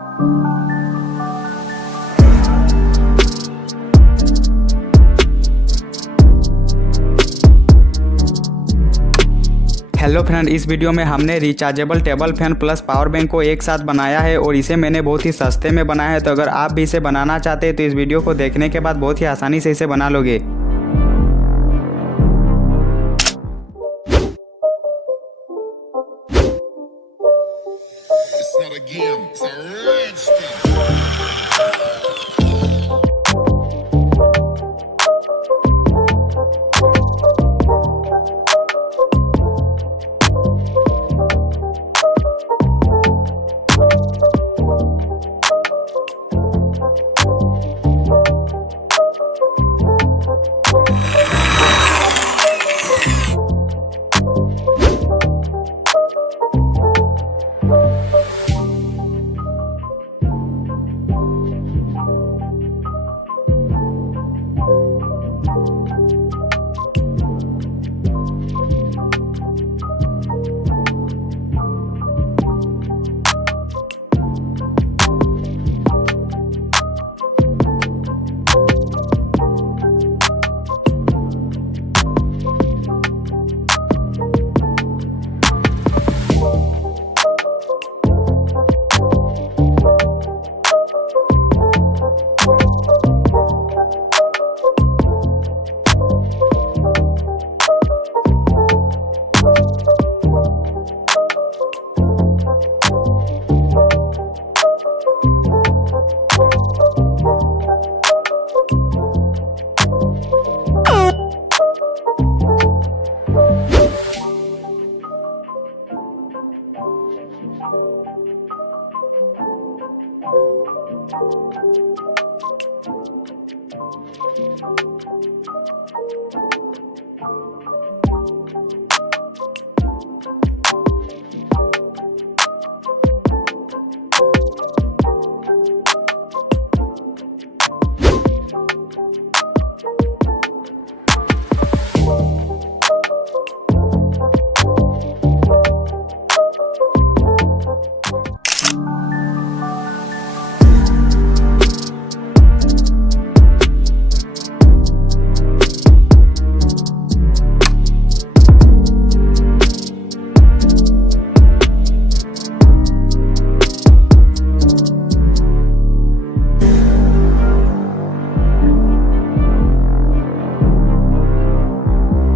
Hello friend, इस वीडियो में हमने rechargeable table fan plus power bank को एक साथ बनाया है और इसे मैंने बहुत ही सस्ते में बनाया है। तो अगर आप भी इसे बनाना चाहते हैं तो इस वीडियो को देखने के बाद बहुत ही आसानी से इसे बना लोगे। It's not a game, it's a rich thing.